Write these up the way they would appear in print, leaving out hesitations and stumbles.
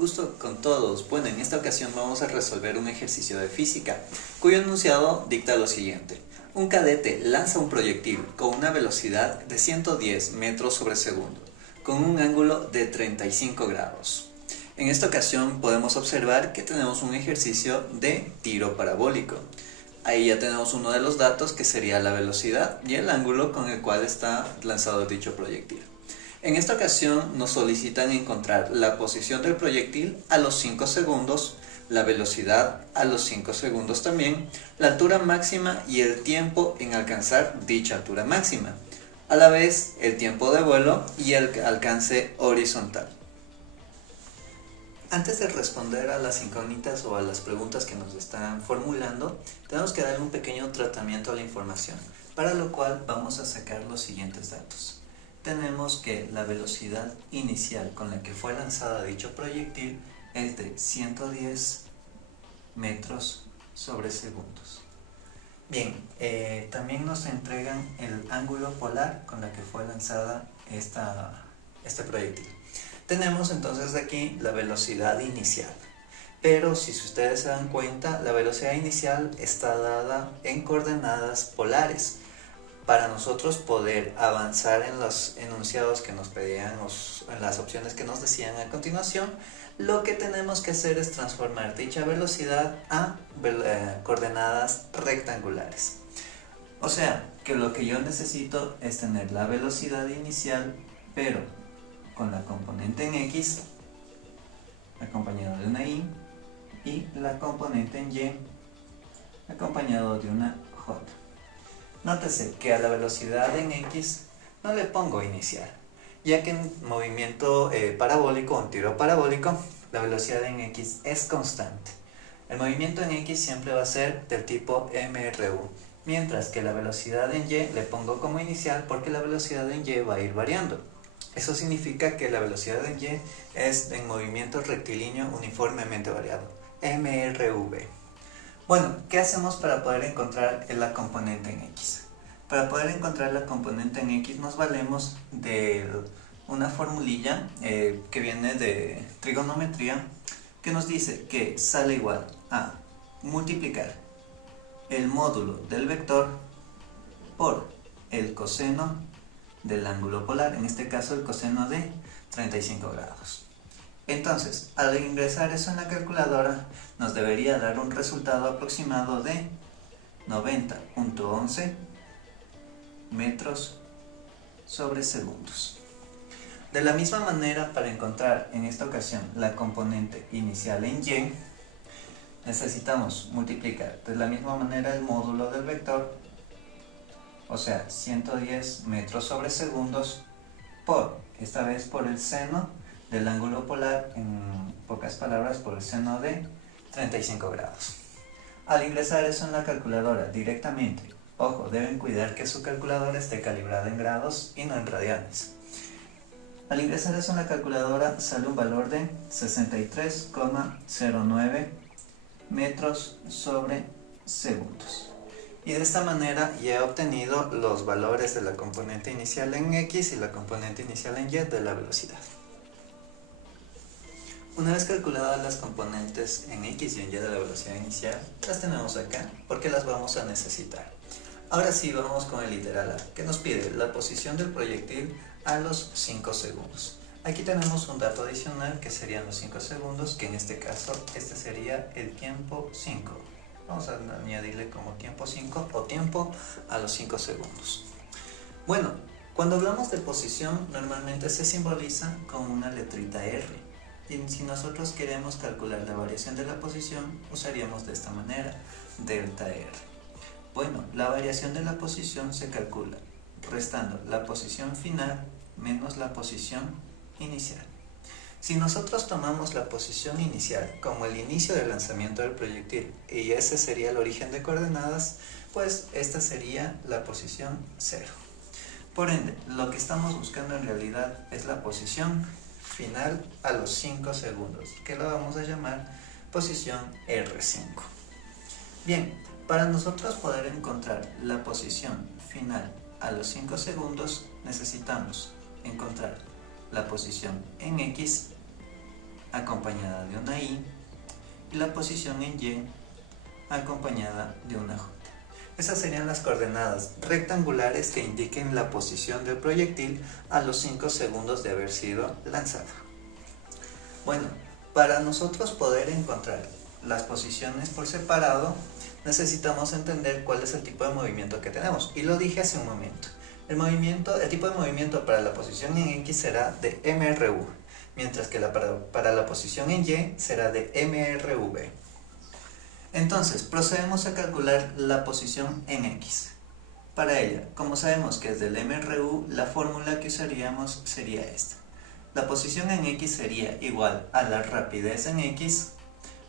gusto con todos. Bueno, en esta ocasión vamos a resolver un ejercicio de física, cuyo enunciado dicta lo siguiente. Un cadete lanza un proyectil con una velocidad de 110 metros sobre segundo, con un ángulo de 35 grados. En esta ocasión podemos observar que tenemos un ejercicio de tiro parabólico. Ahí ya tenemos uno de los datos, que sería la velocidad y el ángulo con el cual está lanzado dicho proyectil. En esta ocasión nos solicitan encontrar la posición del proyectil a los 5 segundos, la velocidad a los 5 segundos también, la altura máxima y el tiempo en alcanzar dicha altura máxima. A la vez, el tiempo de vuelo y el alcance horizontal. Antes de responder a las incógnitas o a las preguntas que nos están formulando, tenemos que darle un pequeño tratamiento a la información, para lo cual vamos a sacar los siguientes datos. Tenemos que la velocidad inicial con la que fue lanzada dicho proyectil es de 110 metros sobre segundos. Bien, también nos entregan el ángulo polar con la que fue lanzada este proyectil. Tenemos entonces aquí la velocidad inicial, pero si ustedes se dan cuenta, la velocidad inicial está dada en coordenadas polares. Para nosotros poder avanzar en los enunciados que nos pedían, en las opciones que nos decían a continuación, lo que tenemos que hacer es transformar dicha velocidad a coordenadas rectangulares. O sea, que lo que yo necesito es tener la velocidad inicial, pero con la componente en X, acompañado de una Y, y la componente en Y, acompañado de una J. Nótese que a la velocidad en X no le pongo inicial, ya que en movimiento parabólico o en tiro parabólico, la velocidad en X es constante. El movimiento en X siempre va a ser del tipo MRU, mientras que la velocidad en Y le pongo como inicial porque la velocidad en Y va a ir variando. Eso significa que la velocidad en Y es en movimiento rectilíneo uniformemente variado, MRV. Bueno, ¿qué hacemos para poder encontrar la componente en X? Para poder encontrar la componente en X nos valemos de una formulilla que viene de trigonometría, que nos dice que sale igual a multiplicar el módulo del vector por el coseno del ángulo polar, en este caso el coseno de 35 grados. Entonces, al ingresar eso en la calculadora, nos debería dar un resultado aproximado de 90.11 metros sobre segundos. De la misma manera, para encontrar en esta ocasión la componente inicial en Y, necesitamos multiplicar de la misma manera el módulo del vector, o sea, 110 metros sobre segundos, esta vez por el seno del ángulo polar, en pocas palabras por el seno de 35 grados. Al ingresar eso en la calculadora directamente, ojo, deben cuidar que su calculadora esté calibrada en grados y no en radianes. Al ingresar eso en la calculadora sale un valor de 63,09 metros sobre segundos. Y de esta manera ya he obtenido los valores de la componente inicial en X y la componente inicial en Y de la velocidad. Una vez calculadas las componentes en X y en Y de la velocidad inicial, las tenemos acá porque las vamos a necesitar. Ahora sí vamos con el literal A, que nos pide la posición del proyectil a los 5 segundos. Aquí tenemos un dato adicional que serían los 5 segundos, que en este caso este sería el tiempo 5. Vamos a añadirle como tiempo 5 o tiempo a los 5 segundos. Bueno, cuando hablamos de posición normalmente se simboliza con una letrita R. Y si nosotros queremos calcular la variación de la posición, usaríamos de esta manera, delta R. Bueno, la variación de la posición se calcula restando la posición final menos la posición inicial. Si nosotros tomamos la posición inicial como el inicio del lanzamiento del proyectil y ese sería el origen de coordenadas, pues esta sería la posición 0. Por ende, lo que estamos buscando en realidad es la posición final a los 5 segundos, que lo vamos a llamar posición R5. Bien, para nosotros poder encontrar la posición final a los 5 segundos, necesitamos encontrar la posición en X acompañada de una I y la posición en Y acompañada de una J. Esas serían las coordenadas rectangulares que indiquen la posición del proyectil a los 5 segundos de haber sido lanzado. Bueno, para nosotros poder encontrar las posiciones por separado, necesitamos entender cuál es el tipo de movimiento que tenemos. Y lo dije hace un momento. El tipo de movimiento para la posición en X será de MRU, mientras que para la posición en Y será de MRV. Entonces, procedemos a calcular la posición en X. Para ella, como sabemos que es del MRU, la fórmula que usaríamos sería esta. La posición en X sería igual a la rapidez en X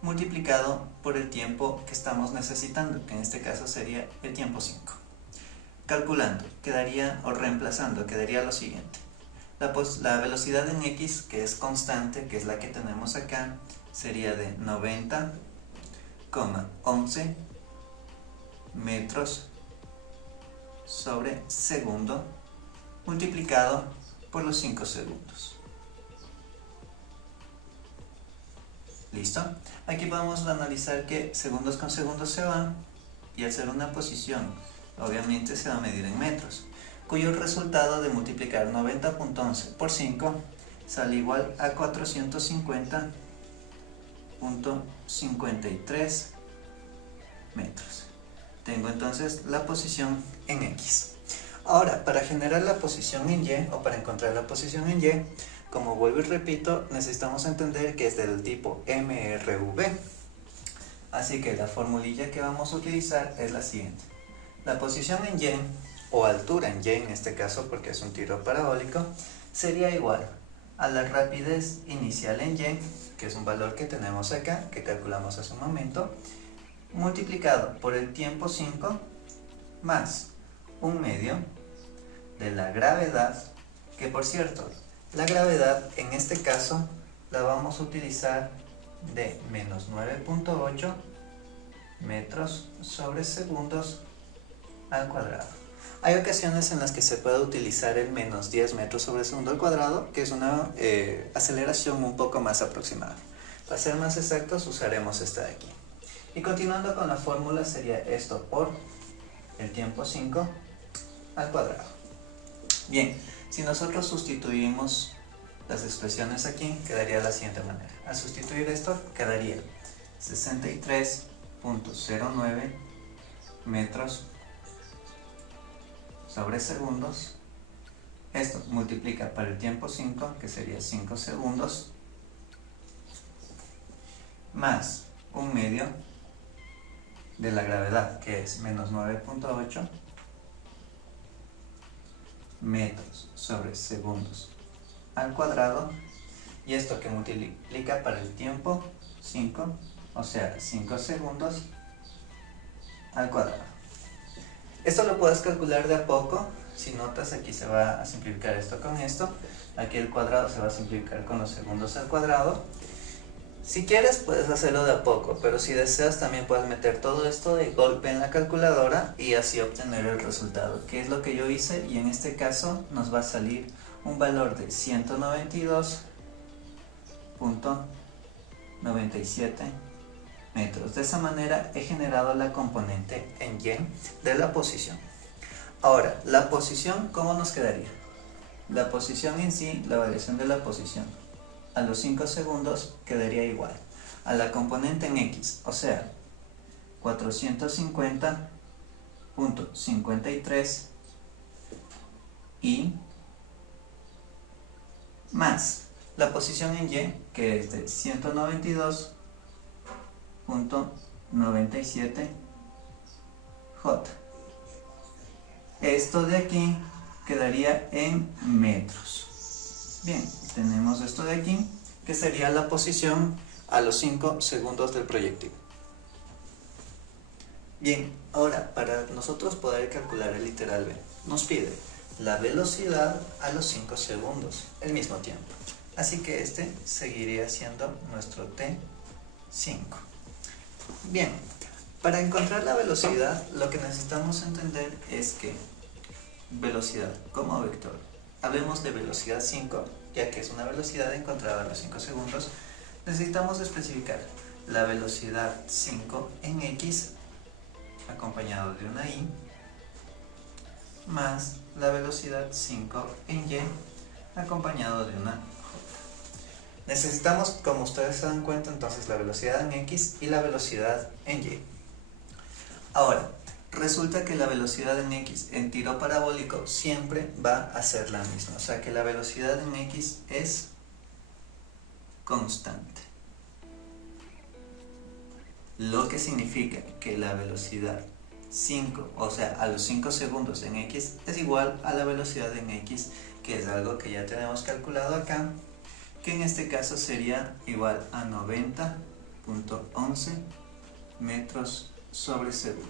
multiplicado por el tiempo que estamos necesitando, que en este caso sería el tiempo 5. Calculando, reemplazando, quedaría lo siguiente. La velocidad en X, que es constante, que es la que tenemos acá, sería de 90,11 metros sobre segundo multiplicado por los 5 segundos. ¿Listo? Aquí vamos a analizar que segundos con segundos se van y al ser una posición obviamente se va a medir en metros, cuyo resultado de multiplicar 90.11 por 5 sale igual a 450.53 metros. Tengo entonces la posición en X. Ahora, para generar la posición en Y, o para encontrar la posición en Y, como vuelvo y repito, necesitamos entender que es del tipo MRV. Así que la formulilla que vamos a utilizar es la siguiente. La posición en Y, o altura en Y en este caso porque es un tiro parabólico, sería igual a la rapidez inicial en Y, que es un valor que tenemos acá, que calculamos hace un momento, multiplicado por el tiempo 5 más 1/2 de la gravedad, que por cierto, la gravedad en este caso la vamos a utilizar de menos 9.8 metros sobre segundos al cuadrado. Hay ocasiones en las que se puede utilizar el menos 10 metros sobre segundo al cuadrado, que es una aceleración un poco más aproximada. Para ser más exactos usaremos esta de aquí. Y continuando con la fórmula sería esto por el tiempo 5 al cuadrado. Bien, si nosotros sustituimos las expresiones aquí, quedaría de la siguiente manera. Al sustituir esto, quedaría 63.09 metros sobre segundos. Esto multiplica para el tiempo 5, que sería 5 segundos, más 1/2 de la gravedad, que es menos 9.8 metros sobre segundos al cuadrado, y esto que multiplica para el tiempo 5, o sea 5 segundos al cuadrado. Esto lo puedes calcular de a poco. Si notas, aquí se va a simplificar esto con esto, aquí el cuadrado se va a simplificar con los segundos al cuadrado. Si quieres puedes hacerlo de a poco, pero si deseas también puedes meter todo esto de golpe en la calculadora y así obtener el resultado, que es lo que yo hice, y en este caso nos va a salir un valor de 192.97 metros. De esa manera he generado la componente en Y de la posición. Ahora, la posición, ¿cómo nos quedaría? La posición en sí, la variación de la posición a los 5 segundos quedaría igual a la componente en X, o sea, 450.53 y más la posición en Y, que es de 192.97 J. Esto de aquí quedaría en metros. Bien, tenemos esto de aquí, que sería la posición a los 5 segundos del proyectil. Bien, ahora para nosotros poder calcular el literal B, nos pide la velocidad a los 5 segundos, el mismo tiempo. Así que este seguiría siendo nuestro T5. Bien, para encontrar la velocidad, lo que necesitamos entender es que velocidad como vector, hablemos de velocidad 5, ya que es una velocidad encontrada a los 5 segundos, necesitamos especificar la velocidad 5 en x acompañado de una y más la velocidad 5 en y acompañado de una j. Necesitamos, como ustedes se dan cuenta, entonces la velocidad en x y la velocidad en y. Ahora, resulta que la velocidad en x en tiro parabólico siempre va a ser la misma, o sea que la velocidad en x es constante. Lo que significa que la velocidad 5, o sea, a los 5 segundos en x es igual a la velocidad en x, que es algo que ya tenemos calculado acá, que en este caso sería igual a 90.11 metros sobre segundo.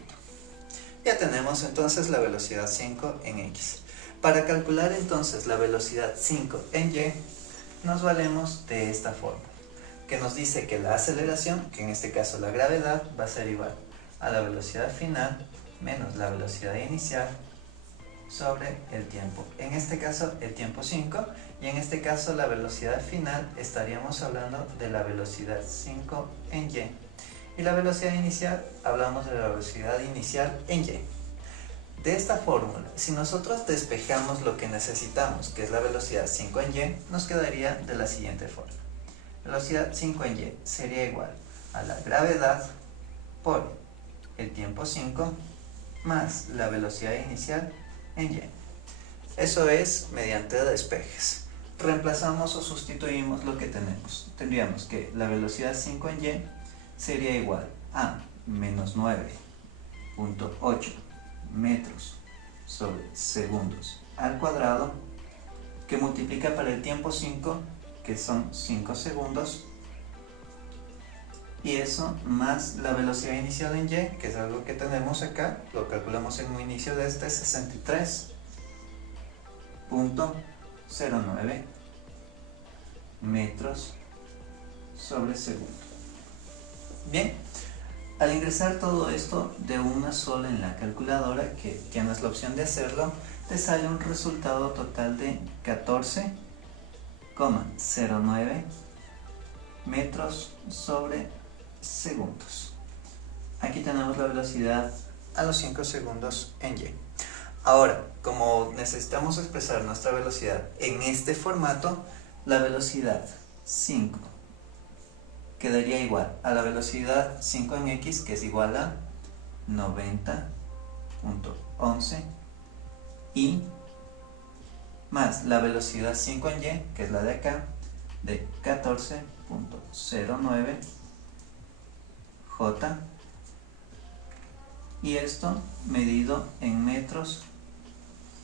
Ya tenemos entonces la velocidad 5 en x. Para calcular entonces la velocidad 5 en y, nos valemos de esta forma, que nos dice que la aceleración, que en este caso la gravedad, va a ser igual a la velocidad final menos la velocidad inicial sobre el tiempo. En este caso el tiempo 5, y en este caso la velocidad final estaríamos hablando de la velocidad 5 en y. Y la velocidad inicial, hablamos de la velocidad inicial en y. De esta fórmula, si nosotros despejamos lo que necesitamos, que es la velocidad 5 en y, nos quedaría de la siguiente forma. Velocidad 5 en y sería igual a la gravedad por el tiempo 5 más la velocidad inicial en y. Eso es mediante despejes. Reemplazamos o sustituimos lo que tenemos. Tendríamos que la velocidad 5 en y sería igual a menos 9.8 metros sobre segundos al cuadrado, que multiplica para el tiempo 5, que son 5 segundos, y eso más la velocidad inicial en y, que es algo que tenemos acá, lo calculamos en un inicio de este 63.09 metros sobre segundo. Bien, al ingresar todo esto de una sola en la calculadora, que tienes la opción de hacerlo, te sale un resultado total de 14,09 metros sobre segundos. Aquí tenemos la velocidad a los 5 segundos en y. Ahora, como necesitamos expresar nuestra velocidad en este formato, la velocidad 5 quedaría igual a la velocidad 5 en x, que es igual a 90.11 y más la velocidad 5 en y, que es la de acá, de 14.09 j, y esto medido en metros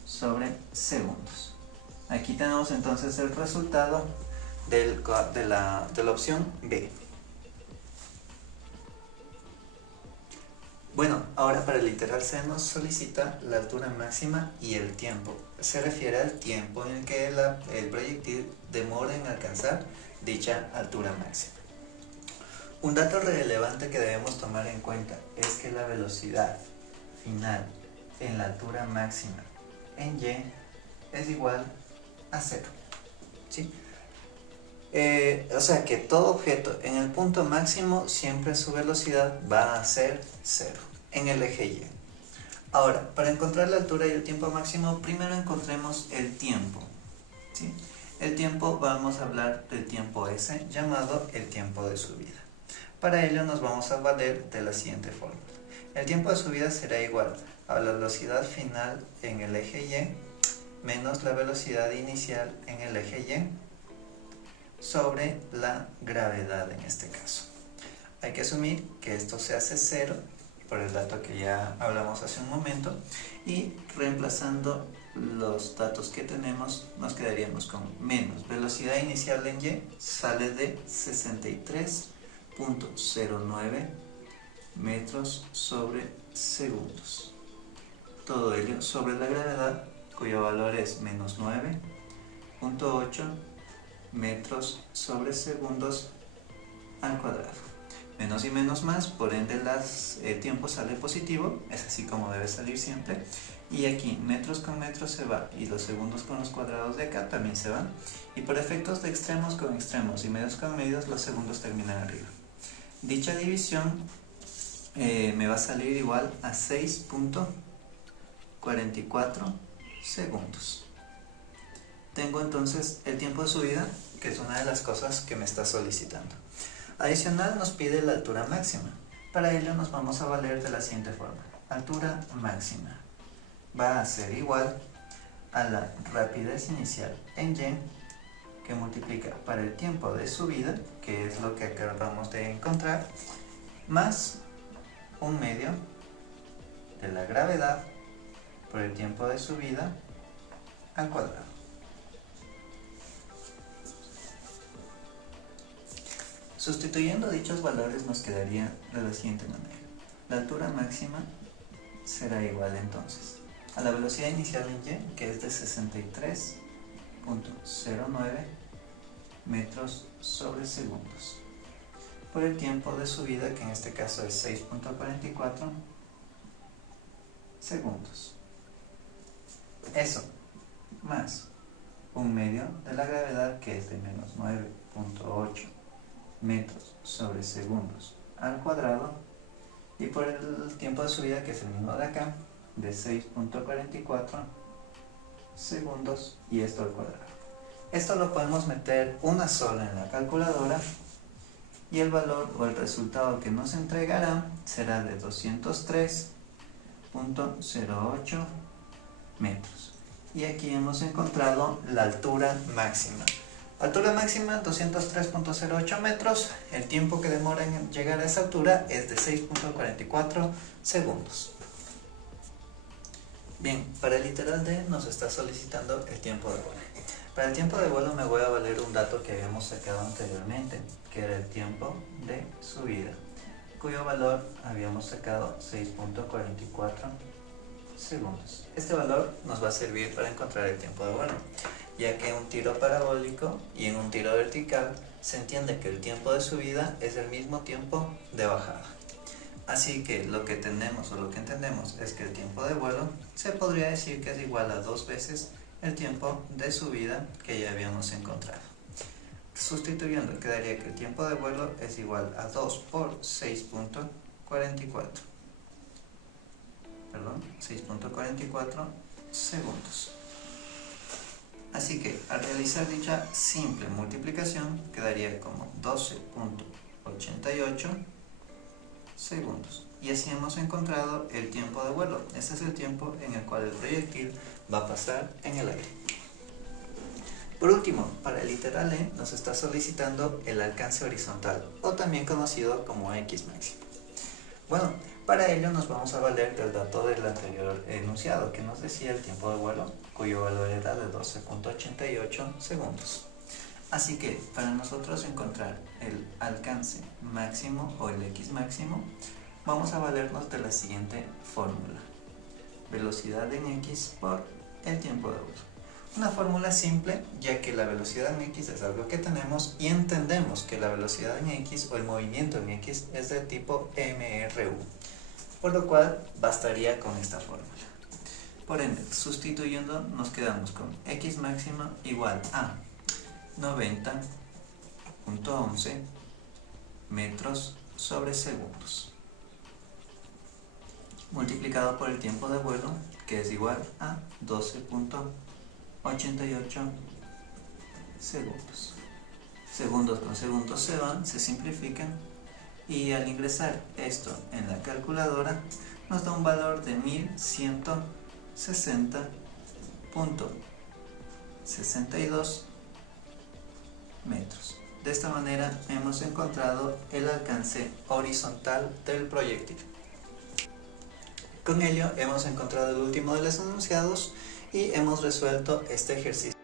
sobre segundos. Aquí tenemos entonces el resultado de la opción B. Bueno, ahora para el literal se nos solicita la altura máxima y el tiempo. Se refiere al tiempo en el que el proyectil demora en alcanzar dicha altura máxima. Un dato relevante que debemos tomar en cuenta es que la velocidad final en la altura máxima en y es igual a 0. ¿Sí? O sea que todo objeto en el punto máximo siempre su velocidad va a ser 0 en el eje y. Ahora, para encontrar la altura y el tiempo máximo, primero encontremos el tiempo. ¿Sí? El tiempo, vamos a hablar del tiempo s, llamado el tiempo de subida. Para ello nos vamos a valer de la siguiente fórmula. El tiempo de subida será igual a la velocidad final en el eje y menos la velocidad inicial en el eje y sobre la gravedad en este caso. Hay que asumir que esto se hace 0 por el dato que ya hablamos hace un momento, y reemplazando los datos que tenemos nos quedaríamos con menos velocidad inicial en y, sale de 63.09 metros sobre segundos. Todo ello sobre la gravedad, cuyo valor es menos 9.8 metros sobre segundos al cuadrado. Menos y menos más, por ende el tiempo sale positivo, es así como debe salir siempre, Y aquí metros con metros se va, y los segundos con los cuadrados de acá también se van. Y por efectos de extremos con extremos y medios con medios, los segundos terminan arriba. Dicha división me va a salir igual a 6.44 segundos. Tengo entonces el tiempo de subida, que es una de las cosas que me está solicitando. Adicional nos pide la altura máxima. Para ello nos vamos a valer de la siguiente forma. Altura máxima va a ser igual a la rapidez inicial en y, que multiplica para el tiempo de subida, que es lo que acabamos de encontrar, más 1/2 de la gravedad por el tiempo de subida al cuadrado. Sustituyendo dichos valores nos quedaría de la siguiente manera. La altura máxima será igual entonces a la velocidad inicial en y, que es de 63.09 metros sobre segundos, por el tiempo de subida, que en este caso es 6.44 segundos. Eso, más 1/2 de la gravedad, que es de menos 9.8 metros sobre segundos al cuadrado, y por el tiempo de subida, que es el mismo de acá, de 6.44 segundos, y esto al cuadrado. Esto lo podemos meter una sola en la calculadora, y el valor o el resultado que nos entregará será de 203.08 metros. Y aquí hemos encontrado la altura máxima. Altura máxima 203.08 metros. El tiempo que demora en llegar a esa altura es de 6.44 segundos. Bien, para el literal D nos está solicitando el tiempo de vuelo. Para el tiempo de vuelo me voy a valer un dato que habíamos sacado anteriormente, que era el tiempo de subida, cuyo valor habíamos sacado 6.44 segundos. Este valor nos va a servir para encontrar el tiempo de vuelo, ya que en un tiro parabólico y en un tiro vertical se entiende que el tiempo de subida es el mismo tiempo de bajada. Así que lo que tenemos o lo que entendemos es que el tiempo de vuelo se podría decir que es igual a 2 veces el tiempo de subida que ya habíamos encontrado. Sustituyendo, quedaría que el tiempo de vuelo es igual a 2 por 6.44 segundos. Así que al realizar dicha simple multiplicación quedaría como 12.88 segundos. Y así hemos encontrado el tiempo de vuelo. Este es el tiempo en el cual el proyectil va a pasar en el aire. Por último, para el literal E nos está solicitando el alcance horizontal, o también conocido como X máximo. Bueno, para ello nos vamos a valer del dato del anterior enunciado, que nos decía el tiempo de vuelo, cuyo valor era de 12.88 segundos. Así que para nosotros encontrar el alcance máximo o el X máximo, vamos a valernos de la siguiente fórmula: velocidad en X por el tiempo de vuelo. Una fórmula simple, ya que la velocidad en X es algo que tenemos y entendemos que la velocidad en X o el movimiento en X es de tipo MRU, por lo cual bastaría con esta fórmula. Por ende, sustituyendo nos quedamos con X máxima igual a 90.11 metros sobre segundos, multiplicado por el tiempo de vuelo, que es igual a 12.88 segundos. Segundos con segundos se van, se simplifican, y al ingresar esto en la calculadora nos da un valor de 1160.62 metros. De esta manera hemos encontrado el alcance horizontal del proyectil. Con ello hemos encontrado el último de los enunciados y hemos resuelto este ejercicio.